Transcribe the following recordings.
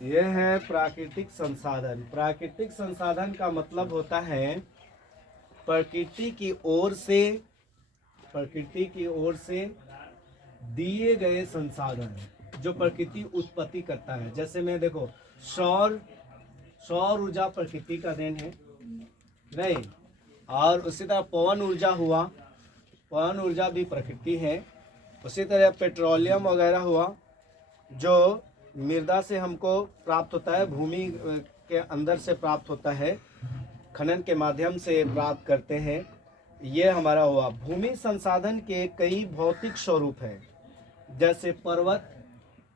यह है प्राकृतिक संसाधन। प्राकृतिक संसाधन का मतलब होता है प्रकृति की ओर से, प्रकृति की ओर से दिए गए संसाधन जो प्रकृति उत्पत्ति करता है। जैसे मैं देखो, सौर सौर ऊर्जा प्रकृति का देन है नहीं, और उसी तरह पवन ऊर्जा हुआ, पवन ऊर्जा भी प्रकृति है। उसी तरह पेट्रोलियम वगैरह हुआ जो मृदा से हमको प्राप्त होता है, भूमि के अंदर से प्राप्त होता है, खनन के माध्यम से प्राप्त करते हैं। ये हमारा हुआ। भूमि संसाधन के कई भौतिक स्वरूप हैं, जैसे पर्वत,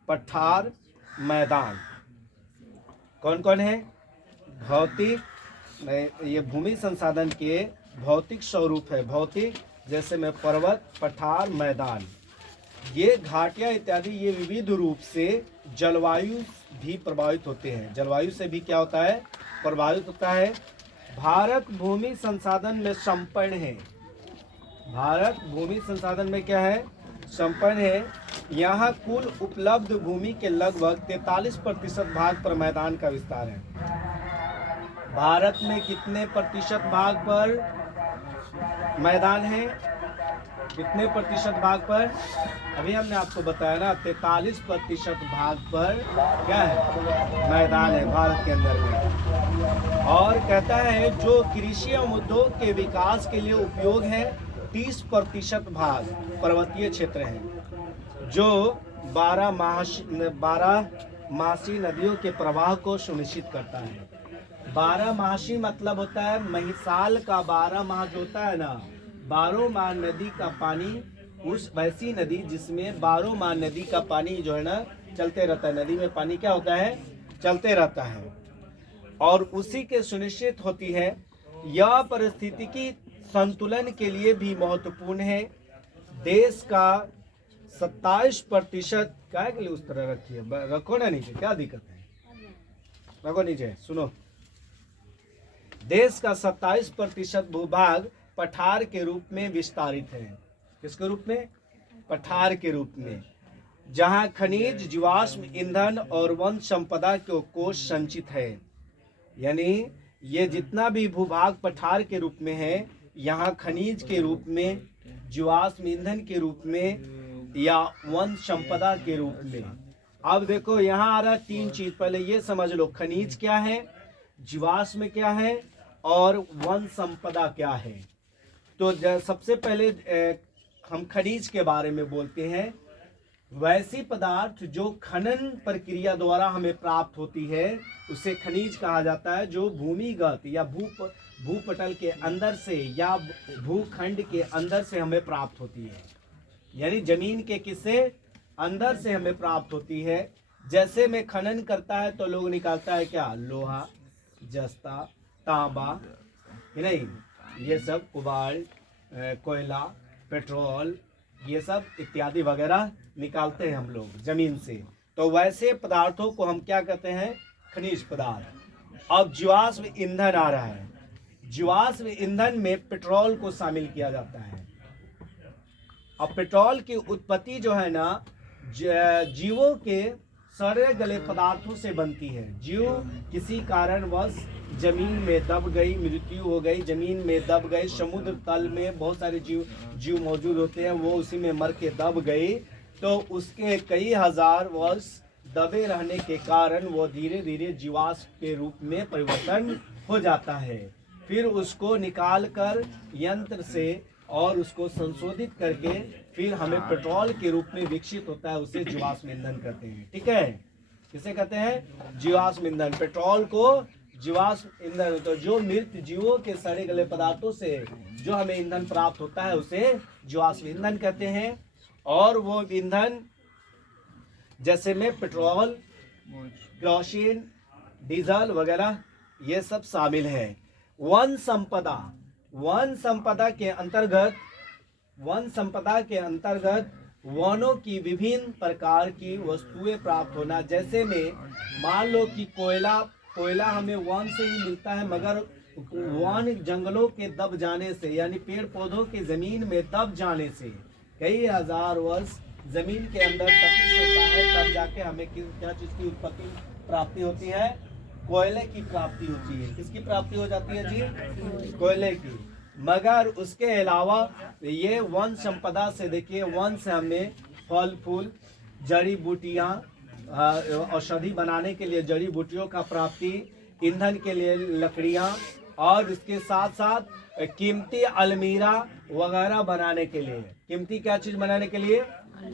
पठार, मैदान। कौन कौन है? भौतिक, ये भूमि संसाधन के भौतिक स्वरूप है। भौतिक जैसे में पर्वत, पठार, मैदान। ये घाटियाँ इत्यादि ये विविध रूप से जलवायु भी प्रभावित होते हैं। जलवायु से भी क्या होता है? प्रभावित होता है। भारत भूमि संसाधन में संपन्न है। भारत भूमि संसाधन में क्या है? संपन्न है। यहाँ कुल उपलब्ध भूमि के लगभग 43% भाग पर मैदान का विस्तार है। भारत में कितने प्रतिशत भाग पर मैदान है? कितने प्रतिशत भाग पर? अभी हमने आपको बताया ना, 43% भाग पर क्या है? मैदान है भारत के अंदर में। और कहता है जो कृषि एवं उद्योग के विकास के लिए उपयोग है, 30% भाग पर्वतीय क्षेत्र है, जो 12 मासी नदियों के प्रवाह को सुनिश्चित करता है। 12 मासी मतलब होता है महिसाल का 12 माह जो होता है ना, 12 माह नदी का पानी, उस वैसी नदी जिसमें 12 माह नदी का पानी जो है ना चलते रहता है। नदी में पानी क्या होता है? चलते रहता है। और उसी के सुनिश्चित होती है। यह परिस्थितिकी संतुलन के लिए भी महत्वपूर्ण है। देश का 27% क्या के लिए उस तरह रखी है? रखो ना नीचे, क्या दिक्कत है? रखो नीचे, सुनो। देश का 27% भूभाग पठार के रूप में विस्तारित है। किसके रूप में? पठार के रूप में, जहां खनिज, जीवाश्म ईंधन और वन संपदा के कोष संचित है। यानी ये जितना भी भूभाग पठार के रूप में है, यहाँ खनिज के रूप में, जीवाश्म ईंधन के रूप में या वन संपदा के रूप में। अब देखो यहाँ आ रहा है 3 चीज। पहले ये समझ लो, खनिज क्या है, जीवाश्म क्या है और वन संपदा क्या है। तो सबसे पहले हम खनिज के बारे में बोलते हैं। वैसी पदार्थ जो खनन प्रक्रिया द्वारा हमें प्राप्त होती है, उसे खनिज कहा जाता है, जो भूमिगत या भूपटल के अंदर से या भूखंड के अंदर से हमें प्राप्त होती है। यानी जमीन के किससे? अंदर से हमें प्राप्त होती है। जैसे में खनन करता है तो लोग निकालता है क्या? लोहा, जस्ता, तांबा, नहीं, ये सब कोबाल्ट, कोयला, पेट्रोल, ये सब इत्यादि वगैरह निकालते हैं हम लोग जमीन से। तो वैसे पदार्थों को हम क्या कहते हैं? खनिज पदार्थ। अब जीवाश्म ईंधन आ रहा है। जीवाश्म ईंधन में पेट्रोल को शामिल किया जाता है। अब पेट्रोल की उत्पत्ति जो है ना, जीवों के सड़े गले पदार्थों से बनती है। जीव किसी कारणवश जमीन में दब गई, मृत्यु हो गई, जमीन में दब गई, समुद्र तल में बहुत सारे जीव मौजूद होते हैं, वो उसी में मर के दब गई, तो उसके कई हजार वर्ष दबे रहने के कारण वो धीरे धीरे जीवाश्म के रूप में परिवर्तन हो जाता है। फिर उसको निकाल कर यंत्र से और उसको संशोधित करके फिर हमें पेट्रोल के रूप में विकसित होता है, उसे जीवाश्म ईंधन कहते हैं। ठीक है, किसे कहते हैं? जीवाश्म ईंधन। पेट्रोल को जीवाश्म ईंधन। तो जो मृत जीवों के सड़े गले पदार्थों से जो हमें ईंधन प्राप्त होता है, उसे जीवाश्म ईंधन कहते हैं। और वो ईंधन जैसे में पेट्रोल, केरोसिन, डीजल वगैरह ये सब शामिल है। वन संपदा। वन संपदा के अंतर्गत वनों की विभिन्न प्रकार की वस्तुएं प्राप्त होना। जैसे में मान लो कि कोयला हमें वन से ही मिलता है, मगर वन जंगलों के दब जाने से, यानी पेड़ पौधों के जमीन में दब जाने से कई हजार वर्ष जमीन के अंदर तपिश होता है, तब जाके हमें क्या चीज की उत्पत्ति प्राप्ति होती है? कोयले की प्राप्ति होती है। किसकी प्राप्ति हो जाती है जी? कोयले की। मगर उसके अलावा ये वन संपदा से, देखिए वन से हमें फल फूल, जड़ी बूटियाँ, औषधि बनाने के लिए जड़ी बूटियों का प्राप्ति, ईंधन के लिए लकड़ियाँ, और इसके साथ साथ कीमती अलमीरा वगैरह बनाने के लिए। कीमती क्या चीज़ बनाने के लिए?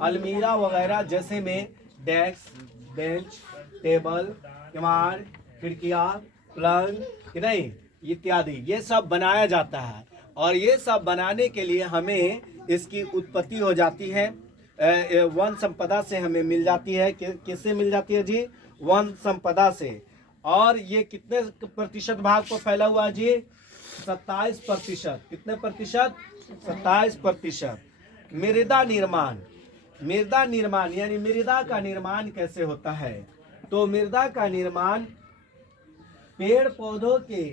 अलमीरा वगैरह, जैसे में डेस्क, बेंच, टेबल, किवाड़, खिड़कियाँ, पलंग, कि नहीं, इत्यादि, ये सब बनाया जाता है। और ये सब बनाने के लिए हमें इसकी उत्पत्ति हो जाती है, वन संपदा से हमें मिल जाती है। किससे मिल जाती है जी? वन संपदा से। और ये कितने प्रतिशत भाग पर फैला हुआ है जी? 27%। कितने प्रतिशत? 27%। मृदा निर्माण, मृदा निर्माण यानी मृदा का निर्माण कैसे होता है? तो मृदा का निर्माण पेड़ पौधों के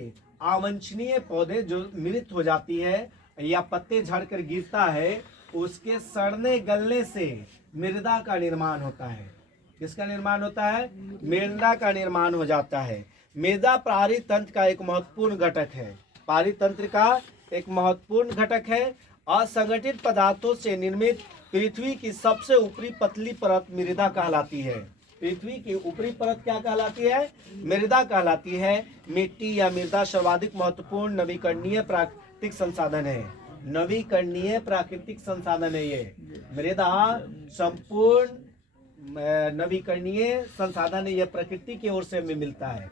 अवांछनीय पौधे जो मृत हो जाती है या पत्ते झड़कर गिरता है, उसके सड़ने गलने से मृदा का निर्माण होता है। किसका निर्माण होता है? मृदा का निर्माण हो जाता है। मृदा पारितंत्र का एक महत्वपूर्ण घटक है। पारितंत्र का एक महत्वपूर्ण घटक है। असंगठित पदार्थों से निर्मित पृथ्वी की सबसे ऊपरी पतली परत मृदा कहलाती है। पृथ्वी की ऊपरी परत क्या कहलाती है? मृदा कहलाती है। मिट्टी या मृदा सर्वाधिक महत्वपूर्ण नवीकरणीय प्राकृतिक संसाधन है। नवीकरणीय प्राकृतिक संसाधन है ये मृदा, संपूर्ण नवीकरणीय संसाधन है। यह प्रकृति की ओर से हमें मिलता है।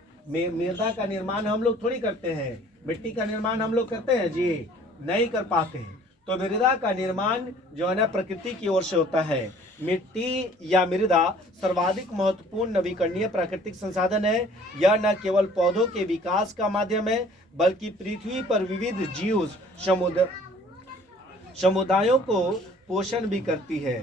मृदा का निर्माण हम लोग थोड़ी करते हैं। मिट्टी का निर्माण हम लोग करते हैं जी? नहीं कर पाते हैं। तो मृदा का निर्माण जो है ना प्रकृति की ओर से होता है। मिट्टी या मृदा सर्वाधिक महत्वपूर्ण नवीकरणीय प्राकृतिक संसाधन है। यह न केवल पौधों के विकास का माध्यम है, बल्कि पृथ्वी पर विविध जीव समुदायों को पोषण भी करती है।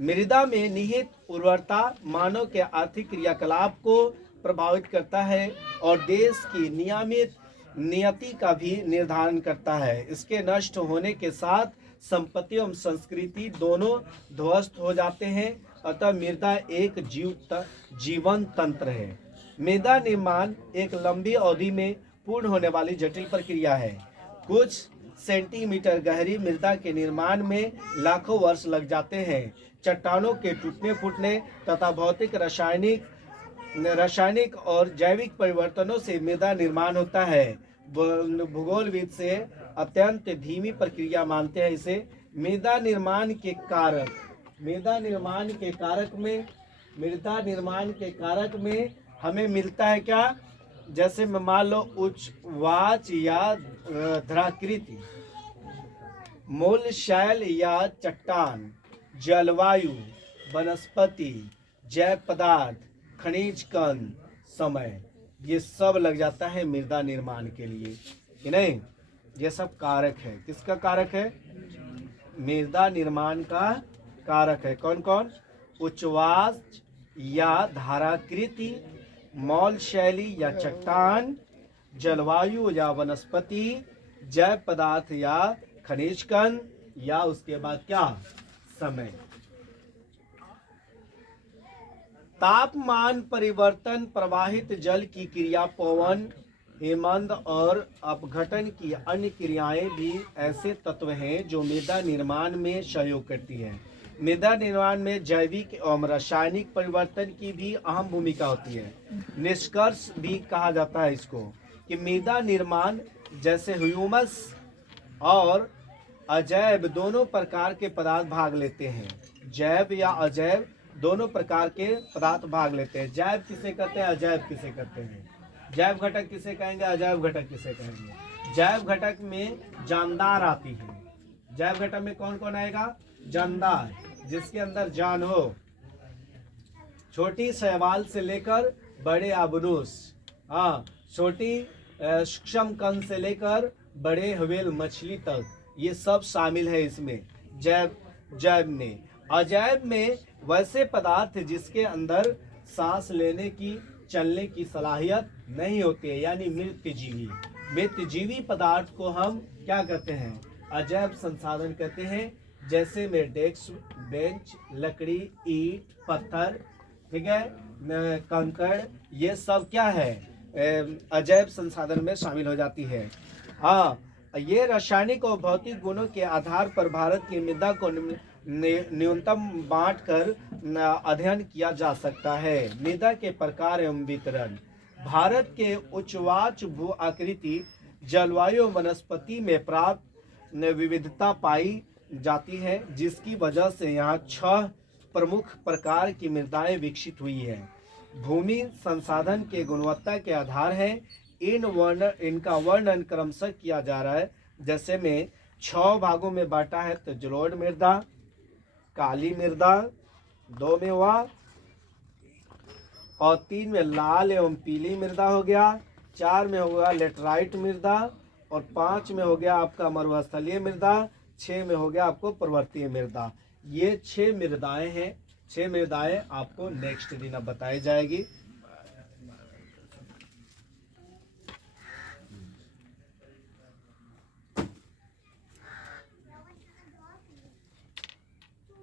मृदा में निहित उर्वरता मानव के आर्थिक क्रियाकलाप को प्रभावित करता है और देश की नियमित नियति का भी निर्धारण करता है। इसके नष्ट होने के साथ संपत्ति एवं संस्कृति दोनों ध्वस्त हो जाते हैं। अतः मृदा एक जीवन तंत्र है। मृदा निर्माण एक लंबी अवधि में पूर्ण होने वाली जटिल प्रक्रिया है। कुछ सेंटीमीटर गहरी मृदा के निर्माण में लाखों वर्ष लग जाते हैं। चट्टानों के टूटने फूटने तथा भौतिक, रासायनिक और जैविक परिवर्तनों से मृदा निर्माण होता है। भूगोलविद से अत्यंत धीमी प्रक्रिया मानते हैं इसे। मृदा निर्माण के कारक में हमें मिलता है क्या? जैसे मान लो उच्चवाच या ध्राकृति, मूल शैल या चट्टान, जलवायु, वनस्पति, जैव पदार्थ, खनिज कण, समय, ये सब लग जाता है मृदा निर्माण के लिए, कि नहीं? ये सब कारक है। किसका कारक है? मृदा निर्माण का कारक है। कौन कौन? उच्चवाच या धाराकृति, मौल शैली या चट्टान, जलवायु या वनस्पति, जैव पदार्थ या खनिज कण, या उसके बाद क्या? समय। तापमान परिवर्तन, प्रवाहित जल की क्रिया, पवन, हिमनद और अपघटन की अन्य क्रियाएं भी ऐसे तत्व हैं जो मृदा निर्माण में सहयोग करती हैं। मृदा निर्माण में जैविक एवं रासायनिक परिवर्तन की भी अहम भूमिका होती है। निष्कर्ष भी कहा जाता है इसको कि मृदा निर्माण जैसे ह्यूमस और अजैव दोनों प्रकार के पदार्थ भाग लेते हैं। जैव या अजैव दोनों प्रकार के पदार्थ भाग लेते हैं। जैव किसे कहते हैं? अजैव किसे कहते हैं? जैव घटक किसे कहेंगे? अजैव घटक किसे कहेंगे? जैव घटक में जानदार आती है। जैव घटक में कौन कौन आएगा? जानदार, जिसके अंदर जान हो। छोटी शैवाल से लेकर बड़े आबनूस, छोटी सूक्ष्म कण से लेकर बड़े हवेल मछली तक, ये सब शामिल है इसमें जैव में। अजैव में वैसे पदार्थ जिसके अंदर सांस लेने की, चलने की सलाहियत नहीं होती है, यानी मृत जीवी पदार्थ को हम क्या कहते हैं? अजैव संसाधन कहते हैं। जैसे में डेस्क, बेंच, लकड़ी, ईंट, पत्थर, ठीक है, कंकड़, ये सब क्या है, अजैव संसाधन में शामिल हो जाती है। हाँ, ये रासायनिक और भौतिक गुणों के आधार पर भारत की मृदा को न्यूनतम बांट कर अध्ययन किया जा सकता है। मृदा के प्रकार एवं वितरण। भारत के उच्चवाच भू आकृति, जलवायु, वनस्पति में प्राप्त विविधता पाई जाती है, जिसकी वजह से यहाँ 6 प्रमुख प्रकार की मृदाएं विकसित हुई है। भूमि संसाधन के गुणवत्ता के आधार है। इनका वर्णन क्रमशः किया जा रहा है। जैसे में 6 भागों में बांटा है, तो जलोढ़ मृदा, काली मृदा, 2 में हुआ, और 3 में लाल एवं पीली मृदा हो गया, 4 में होगा लेटराइट मृदा, और 5 में हो गया आपका मरुस्थलीय मृदा, 6 में हो गया आपको पर्वतीय मृदा। ये 6 मृदाएं हैं। 6 मृदाएं आपको नेक्स्ट दिन अब बताई जाएगी।